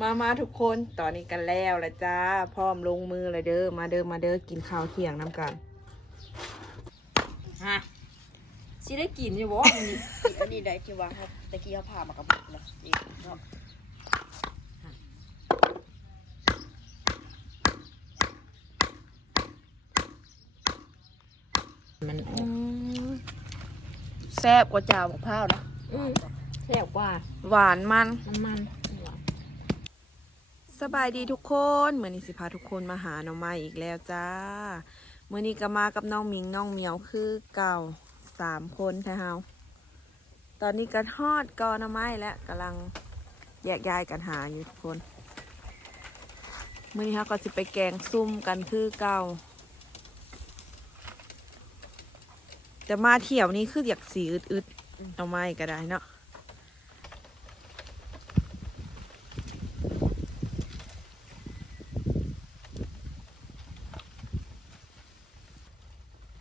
มามาทุกคนตอนนี้กันแล้วละจ้า พร้อมลงมือเลยเด้อ มาเด้อ มาเด้อ กินข้าวเที่ยงน้ำกันฮะสิได้กินอยู่บ่มื้อนี้อันนี้ได้ที่ว่าครับตะกี้เขาพามากระบอกเนาะอีกเนาะมันออือกมแซ่บกว่าจ่าวมะพร้าวนะอืมแซ่บกว่า หวานมันน้ำมัน สบายดีทุกคนเมื่อนนิสิพาทุกคนมาหาหน่อไม้อีกแล้วจ้าเมื่อนี้ก็มากับน้องมิงน้องเหมียวคือเก่าสามคนแท้เฮาตอนนี้ก็ทอดกอน่อไม้และกำลังแยกย้ายกันหาอยู่ทุกคนเมื่อนี้เฮาก็สิไปแกงซุ่มกันคือเก่าจะมาเที่ยวนี้คืออยากสีอึดๆหน่อไม้ก็ได้เนาะ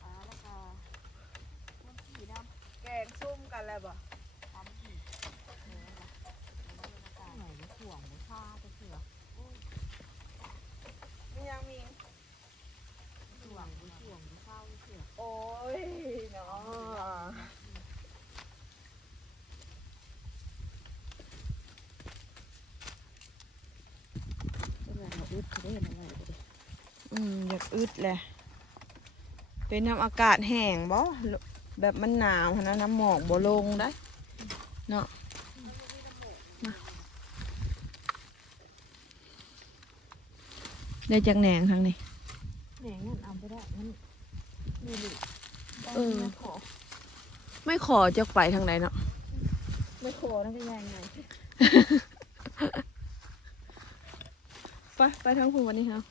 อ่าแล้วก็คนขี่น้ำ แกงซุ่มกันแล้วบ่ ทำขี่เนื้อนะแล้วก็น้ำตาล ไหนบ่ถ่วงบ่ท่าจะเสือ มียังมี ถ่วงบ่ถ่วงบ่เศร้าจะเสือ โอ้ยเนาะ เป็นไงเราอึดเขาได้เห็นอะไรก็ได้ อืมอยากอึดแหละเป็นน้ำอากาศแห้งบ่แบบมันหนาวหั้นนะน้ำหมอกบ่ลงได้เนาะมาได้จากแหนงทางนี้แหน่งั้นเอาไปได้มันมีลูกเออไม่ขอไม่ขอจะไปทางไหนเนาะไม่ขอนั่นก็ยังไงไปไปทางภูวันนี้ครับ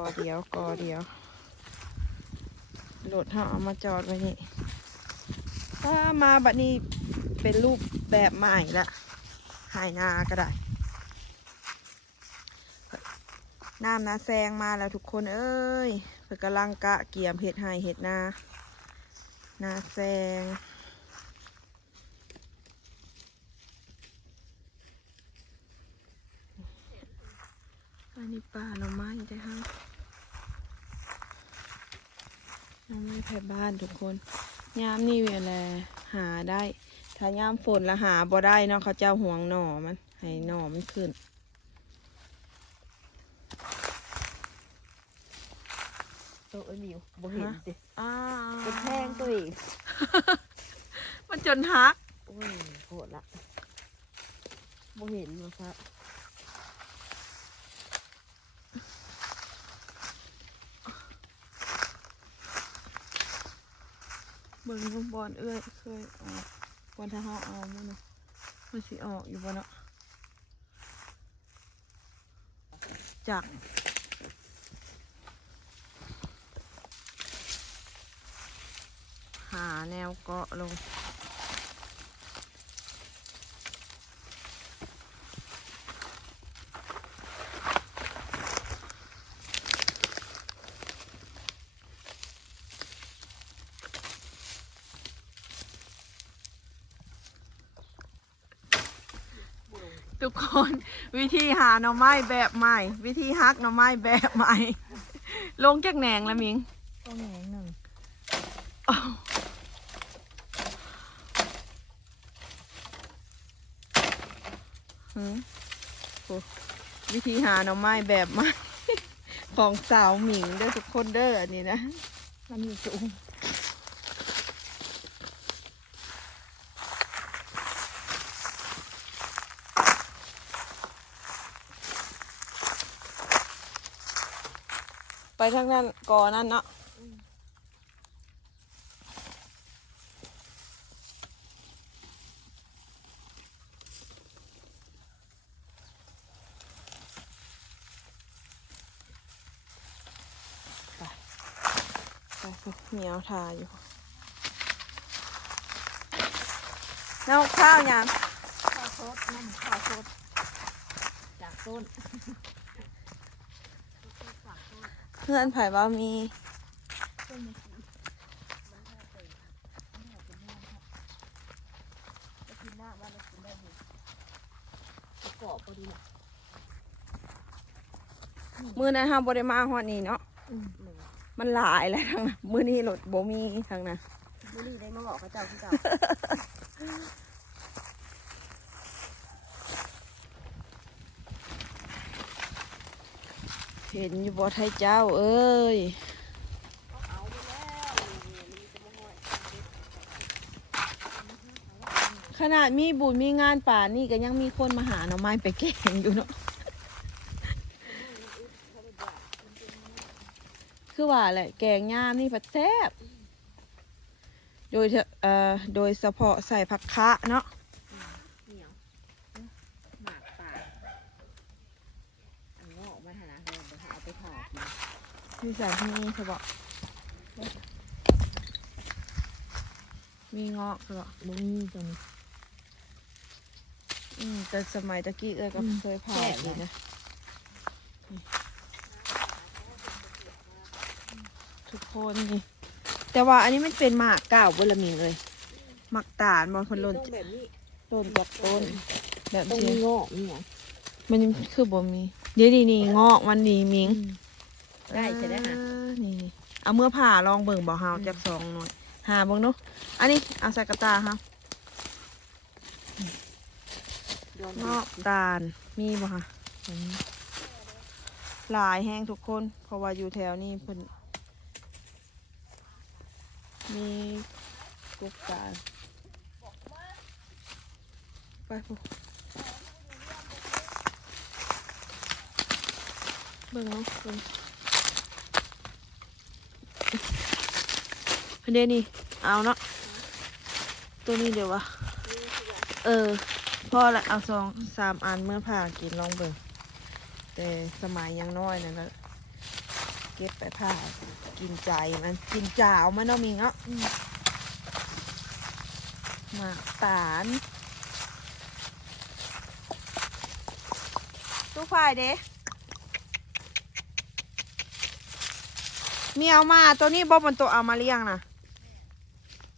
อเดียวกอเดียวรถเขาเอามาจอดไว้นี่ถ้ามาบัดนี้เป็นรูปแบบใหม่ละหายนาก็ได้น้ำนาแซงมาแล้วทุกคนเอ้ยเพื่อกำลังกะเกี่ยมเห็ดไห้เห็ดนานาแซง อันนี้ป่าหน่อไม้ได้ห้า หน่บ้านทุกคนยามนี่เวลาหาได้ ถ้ายามฝนละหาบ่ได้เนาะเขาเจ้าห่วงหน่อมันให้หน่อมันขึ้นตัวไอ้มิวบ่เห็นสิอ้าเป็นแพงตัวเองมันจนฮักโอ้ยโหดละบ่เห็นมาครับ เบิ่งลูกบอลเอื้อยเคยออกบอลถ้าเฮาเอามั้อนะมันสิออกอยู่บ่เนาะจักหาแนวเกาะลง ทุกคน วิธีหาหน่อไม้แบบใหม่ วิธีฮักหน่อไม้แบบใหม่ ลงจากแหนงแล้วมิงต้องแหน่งหนึ่งอ้าวหืมโอ้วิธีหาหน่อไม้แบบใหม่ ของสาวหมิงเด้อทุกคนเด้ออันนี้นะมันมีสูง ทางนั้นก่อนนั่นเนาะไปไปพวกเหนียวทาอยู่แล้วข้าวยังข้าวโพดน้ำข้าวโพดจากต้น เพื่อนไผ่ว่ามีต้นมะขามจะกินหน้าว่าเรากินได้ไหมกรอบพอดีน่ะมื้อนั้นเฮาบ่ได้มาฮอดนี่เนาะอืมหนึ่งมันหลายแล้วทั้งนั้นมื้อนี้รถบ่มีทั้งนั้นมื้อนี้ได้มาบอกเขาเจ้าคือเจ้า เห็นอยู่บ่ไทยเจ้าเอ้ยขนาดมีบุญมีงานป่านนี่ก็ยังมีคนมาหาหน่อไม้ไปแกงอยู่เนาะคือว่าแหละแกงย่ามนี่ผัดแซ่บโดยเฉเอ่อโดยเฉพาะใส่ผักคะเนาะ เหนียวหมากป่าอันงอกมาหานะเดี๋ยวเอาไปถอดกิน มีใส่ที่นี่เฉพาะมีเงาะเฉพาะบ่มีตัวนี้อืมแต่สมัยตะกี้เอ้ยก็อืมเคยผ่าแซ่บดีนะนะทุกคนนี่แต่ว่าอันนี้มันเป็นหมากเก่าเบลมิงเลยหมักตาลบางคนหล่นต้องแบบนี้ต้นจากต้น แบบต้องนี้มีงอกนี่หยังมันยังคือบ่มี เดี๋ยวนี่นี่งอกมันนี่มิง ได้ใช่ได้ฮะเออนี่นี่เอาเมื่อผ่าลองเบิ่งบ่เฮาอืมจากสองหน่อยหาเบิ่งเนาะอันนี้เอาใส่กระตาเฮาโดนงอกตาลมีบ่คะหลายแห้งทุกคน เพราะว่าอยู่แถวนี้เพิ่นมีกกตาลไปพวกเบิ่งเนาะเบิ่ง อันเดนี่ เอาเนาะ ตัวนี้เดี๋ยววะ เออ พ่อละเอาสองสามอันเมื่อผ่ากินลองเบิ่งแต่สมัยยังน้อยนั่นะเก็บไปผ่ากินใจมันกินจ่าวมันเนาะมิงเนาะมหมากตาลตู้ควายเด้มีเอามาตัวนี้บ่บนตัวเอามาเลี้ยงนะ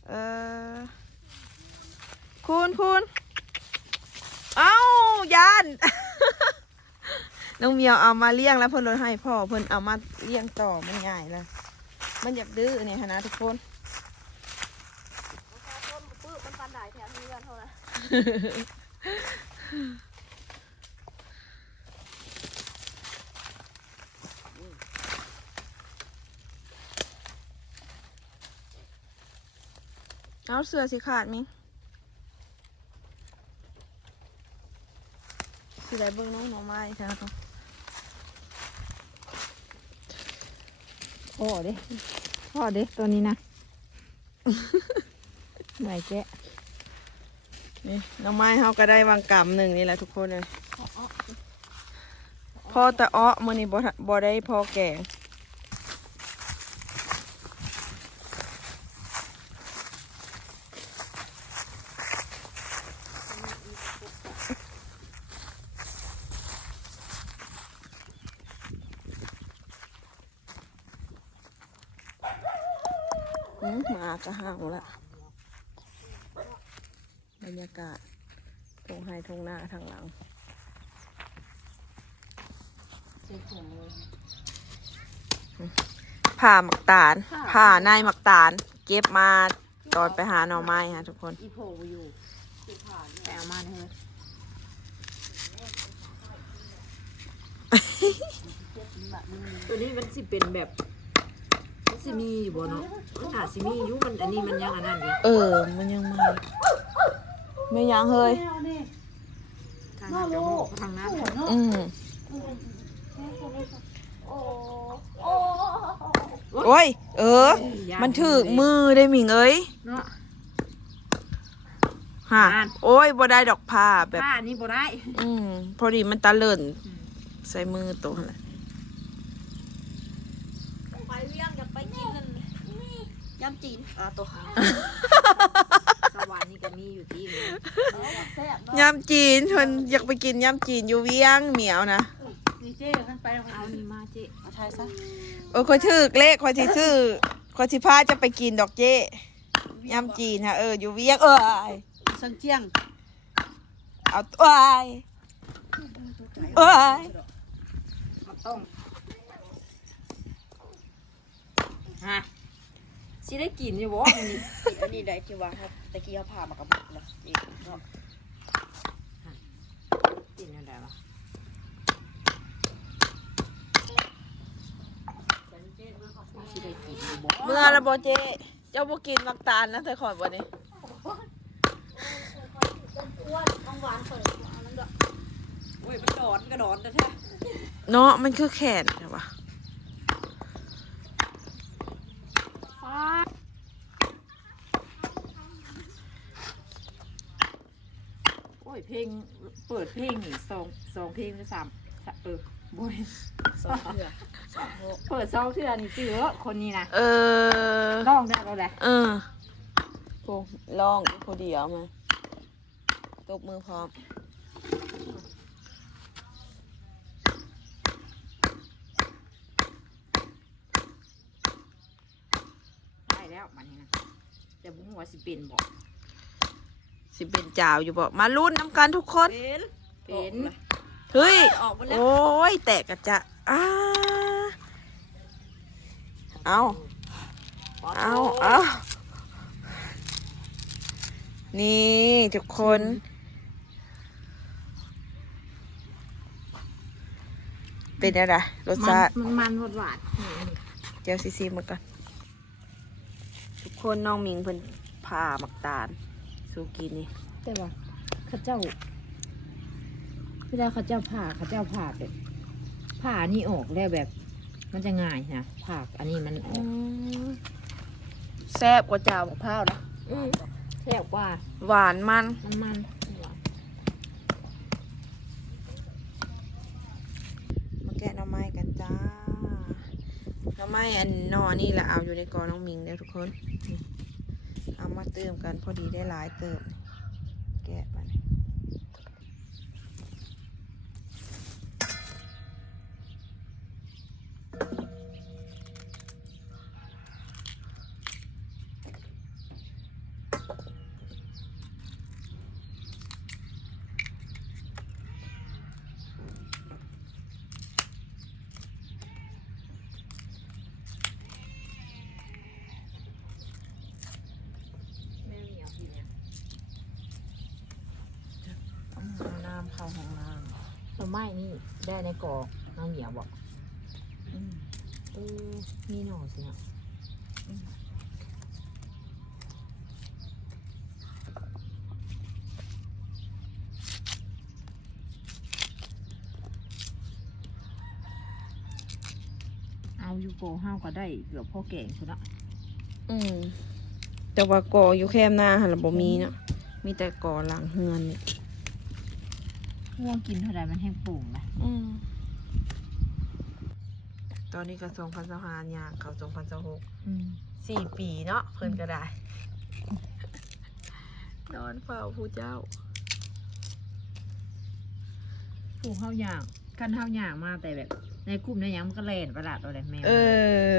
เออคุณคุณเอ้ายาน น้องเมียวเอามาเลี้ยงแล้วเพิ่นลดให้พ่อเพิ่นเอามาเลี้ยงต่อมันง่ายแล้วมันอยากดื้อเนี่ยนะทุกคนมันปันได้แถวนี้กันเท่านั้น เอาเสือสิขาดมิสิได้เบิ่งน้องหน่อไม้ใช่ไหมครับพ่อเด้พ่อเด้ตัวนี้นะไหนแกะนี่หน่อไม้เฮาก็ได้วางกำหนึ่งนี่แหละทุกคนเลยพอแต่อ้อมื้อนี้บ่ทันบ่ได้พอแก่ง อืมหมากระห่างละบรรยากาศ ทงไฮทงหน้าทางหลังเจ๊ถุงเลยผ่าหมักตาลค่ะผ่าในหมักตาล เก็บมาตอนไปหาหน่อไม้ค่ะทุกคนอีโผล่อยู่แต่เอามาเลยตัวนี้มันสิเป็นแบบมันสิมีอยู่บ่เนาะมันอาจสิมีอยู่มันอันนี้มันยังอันนั้นอยู่เออ มันยังมาไม่ยังเฮ้ยทางนั้นจะโหกทางนั้นอืมโอ้ย เออ มันถือมือได้หมิงเอ้ยเนาะฮะอ่านโอ้ยบ่ได้ดอกผ้าแบบผ้านี่บ่ได้ อืมพอดีมันตะเลินใส่มือตัวอะไรไปเวียงอย่าไปกินกันยำจีนอ่าตัวขาวสวรรค์นี่ ก็มีอยู่ที่นึงแซ่บยำจีนคนอยากไปกินยำจีนอยู่เวียงเหมียวนะดีเจขันไปเอานี่มาเจ๊เอาไทยซะโอ้ยคอยถือเลขคอยสิซื้อคอยสิพาจะไปกินดอกเจ้ยำจีนฮะเอออยู่เวียงเอ้ยสังเจียงเอาเอ้ยเอ้ยมันต้องฮะสิได้กินอยู่บ่ อันนี้อันนี้ได้ที่ว่าครับตะกี้เขาพามากับบุกนะนี่เนาะกินอะไรวะสิได้กินอยู่บ่เมื่อละบ่เจเจ้าบ่กินน้ำตาลนะแต่ขอยบ่นี่อ้วนต้องหวานเปิดเอาน้ำดอกโอ้ยมันดอนกระดอนแต่แท้เนาะมันคือแขนใช่ปะ ฟ้า โอ้ยเพลง เปิดเพลงนี่สองสองเพลงหรือสามสะเออบ่ยสองเถื่อสองโลเปิดสองเทื่อนี่จื้อคนนี้นะเออร้องได้แล้วแหละเออโอ้ลองผู้เดียวมาตบมือพร้อมได้แล้วมันนี่นะแต่บุ้งว่าสิเป็นบอก สิเป็นจ่าวอยู่บอกมาลุ้นน้ำกันทุกคน เป็นเป็นเฮ้ย ออกมาแล้วโอ้ย แตกกระจะอ้าเอาเอาเอานี่ทุกคน เป็นอะไรรสชาติมันมันหวานหวานเดี๋ยวซีซีมาก่อนทุกคนน้องมิงเพิ่นผ่าหมักตาล สูกินนี่แต่ว่าข้าเจ้าเวลาข้าเจ้าผ่าข้าเจ้าผ่าแบบผ่านี่ออกแล้วแบบ มันจะง่ายนะผ่าอันนี้มันออกแซ่บกว่าจ่าวมะพร้าวนะอืมแซ่บกว่า หวานมันมันมันหวานมาแกะหน่อไม้กันจ้าหน่อไม้อันนอนี่แหละเอาอยู่ในกอน้องมิงเด้อทุกคนนี่ เอามาเติมกันพอดีได้หลายเติม แกะมันเอาน้ำเข้าห้องน้ หน่อไม้นี่ ได้ในกอน้ำเหนียวบอกำอืมเออมีหน่อสินะเอาอยู่โกห้าวก็ได้เกือบพ่อแก่งคุณละอืมแต่ว่ากออยู่แคมหน้าหันละบ่มีเนาะมีแต่กอหลังเฮือนนี่ ง่วงกินเท่าไรมันแห้งโป่งนะอืมตอนนี้ก็สองพันสหารยางเขาสองพันสหกอืมสี่ปีเนาะเพิ่นก็ได้ นอนเฝ้าผู้เจ้า ปลูกข้าวย่างกันข้าวย่างมาแต่แบบ ในกลุ่มในหยังมันก็เล่นประหลาดอะไรแมวเออ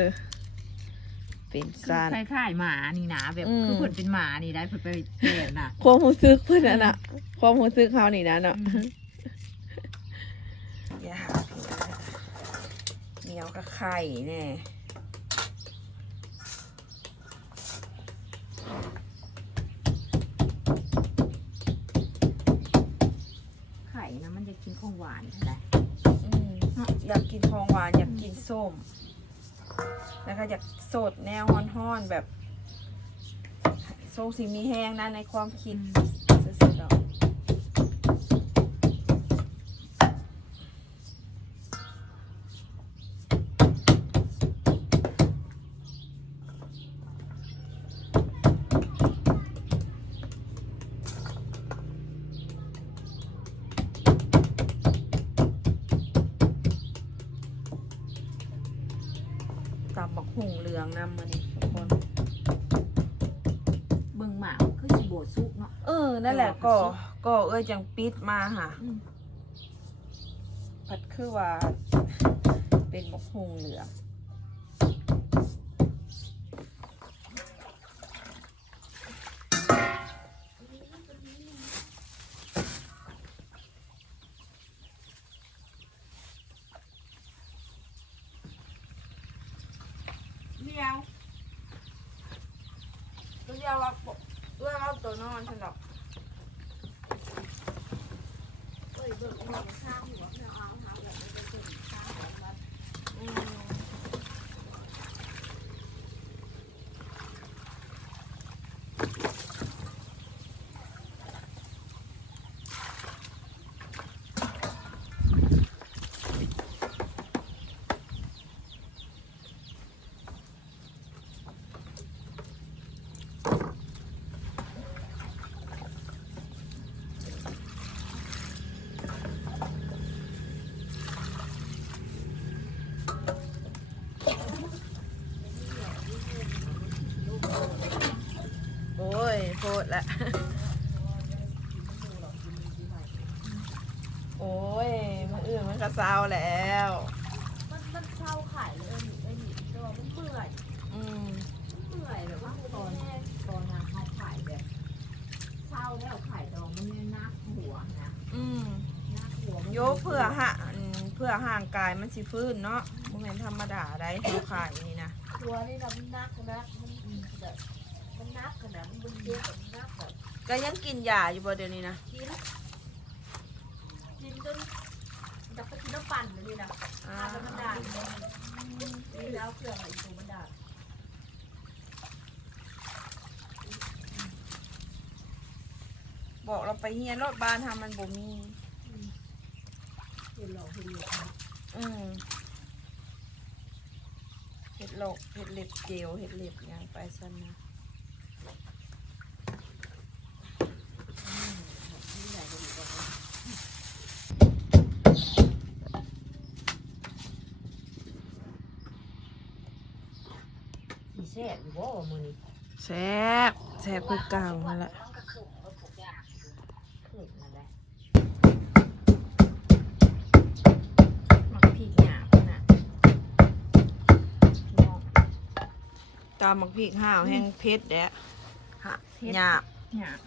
เป็นคือซานคล้ายๆหมานี่นะแบบอืม คือเพิ่นเป็นหมานี่ได้เพิ่นไปเล่นน่ะ ความรู้สึกเพื่อนน่ะนะความรู้สึกเขานี่นะเนาะอืม อย่าหาผิดนะเห นียวกับไข่แน่ไข่นะมันจะกินของหวานใช่ไหมอืมอยากกินของหวานอยากกินส้ม แล้วก็อยากสดแนวฮ้อนๆแบบโซสีมีแห้งนะในความคิดสุด นั่นแหละก็ก็เอ้ยจังปิดมาค่ะผัดคือว่า เป็นบกฮงเหลือง เดียวตัวเดียวเราปกเพื่อเราตัวนอนฉันดอก แล้วมันมันเศร้าขายเลยหนูไม่หนีตัวมันเมื่อยอืมเมื่อยแบบว่าตอนตอนนะเขาขายแบบเช่าแล้วขายดองมันเนี่ยนักหัวนะอืมนักหัวมันโยกเพื่อหาอืมเพื่อห่างกายมันสิฟื้นเนาะโมเมนธรรมดาได้เขาขายนี่นะตัวนี่นะมันนักนะมันแบบมันนักขนาดมันเยอะแบบนักแบบก็ยังกินยาอยู่บ่เดี๋ยวนี้นะกินกินจนจะไปกิ นน้ำปั่นเลยนี่นะอ่าอาเป็นมันดาดนี่แล้วเครื่องอะไรตัวมันดาดบอกเราไปเฮียนรถบ้านทำมันบ่มีเห็นหลอกเห็นหลอกอืมเห็ดโลกเห็ดเล็บเจลเห็ดเล็บหยังไปสั้นนะ สีแซ่ บอยู่บ่มือนี้แซ่บแซ่บคือเก่ามาละขึ้นมาได้หมักพริกหยาบขนาดพี่น้องตามมักพริกห้าวแห้งเผ็ดแดะฮะหยาบหยาบ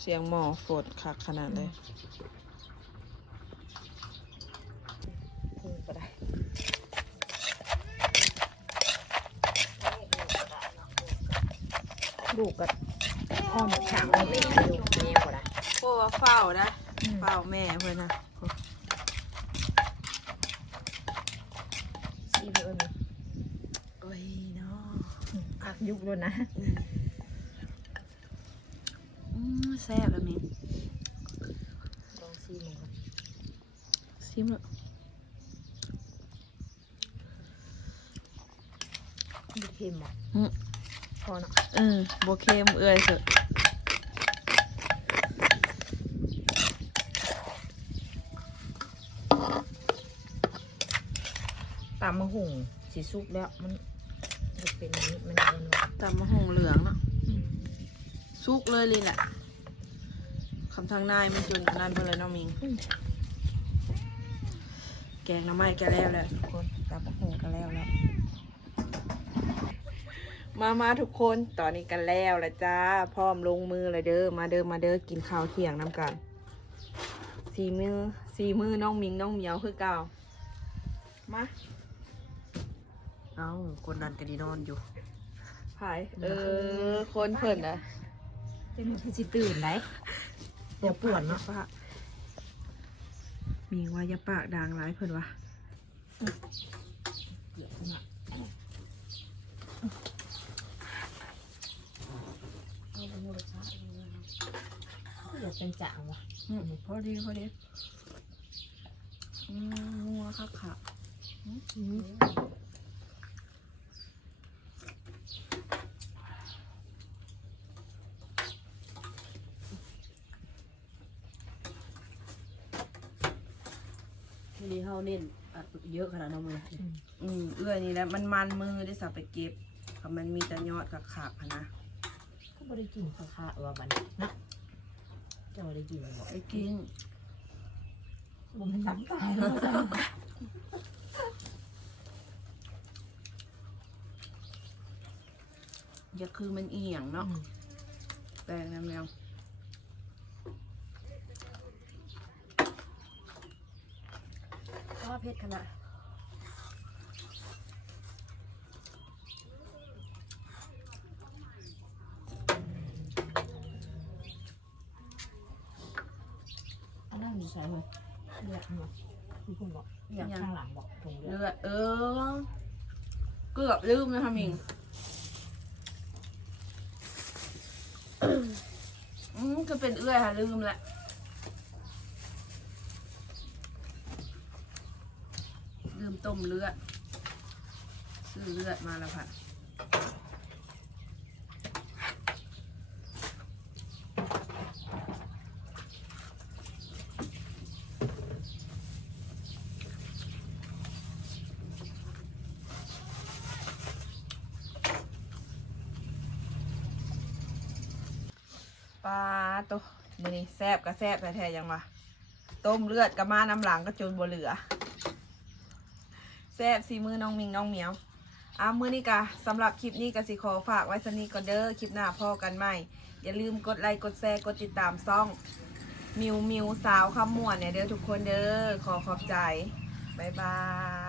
เสียงหมอฝดคักขนาดเลยพูดก็ได้ลูกก็อ้อมขางอ้อมเองนะลูกแม่ก็ได้โอ้ว่าเฝ้านะอืมเฝ้าแม่เพื่อนนะซีเพิ่นโอ้ยเนาะอักยุกเลยนะ อืมแซ่บแล้วมิง ลองซีมันก่อน ซิมเลยดูเค็มอะอืมพอเนาะเออโบเค็มเอ้ยเถอะตามมะหุ่งสีสุกแล้วมันจะเป็นอย่างนี้มันจะนวลตำมะฮงเหลืองเนาะสุกเลยเลยแหละคำทางนายมันจนขนาดเพื่อนเลยเน้องมิง แกงหน้ำไม้แกแล้วแหละทุกคนตำมะฮงกันแล้วแล้ว มามาทุกคนตอนนี้กันแล้วแหละจ้า พร้อมลงมือเลยเด้อ มาเด้อ มาเด้อ กินข้าวเที่ยงน้ำกัน สีมือ สีมือน้องมิงน้องเหมียวคือเก่า มา เอ้าคนนั้นก็ดีนอนอยู่ผายเออ คนเพิ่นอะเป็นมันสิตื่นไหนเดี๋ยวปวดเนาะปาก มีว่าอย่าปากดังร้ายเพิ่นวะเดี๋ยวเป็นจ่างวะพอดีพอดีงัวครับค่ะ นี้เขาเน้นอัดเยอะขนาดนั้นเลยอืมเอื้อยนี่แหละมันมันมือได้สับไปเก็บค่ะมันมีแต่ยอดกับขาบๆหั้นนะก็ไม่ได้กินข้าวขาว่ามันนะเจะไม่ได้กินบ่ไปกินบ่มันน้ำตายแล้วจ้ะอย่าคือมันเอียงเนาะแปลงน้ำแมว เพชรขนาดอันนั้นอยู่ใส่เลยเลือดเนาะคือคุณบอกอยากข้างหลังบอกตรงเลือดเลือดเออเกือบลืมนะคะมิงอืมคือเป็นเอื้อยค่ะลืมละลืม ต้มเลือด ซื้อเลือดมาแล้วค่ะปลาตัวมือนี้แซบก็แซบแท้ๆยังวะต้มเลือดกับมาน้ำหลังก็จนบ่เหลือ แซบสีมือน้องมิงน้องเหมียวอ้ามือนี่กะสำหรับคลิปนี้ก็สิขอฝากไว้สนี้ก่อนเด้อคลิปหน้าพอกันใหม่ อย่าลืมกดไลค์กดแชร์กดติดตามซ่อง มิวมิวสาวคำมวนเนี่ยเด้อทุกคนเด้อขอขอบใจ บ๊ายบาย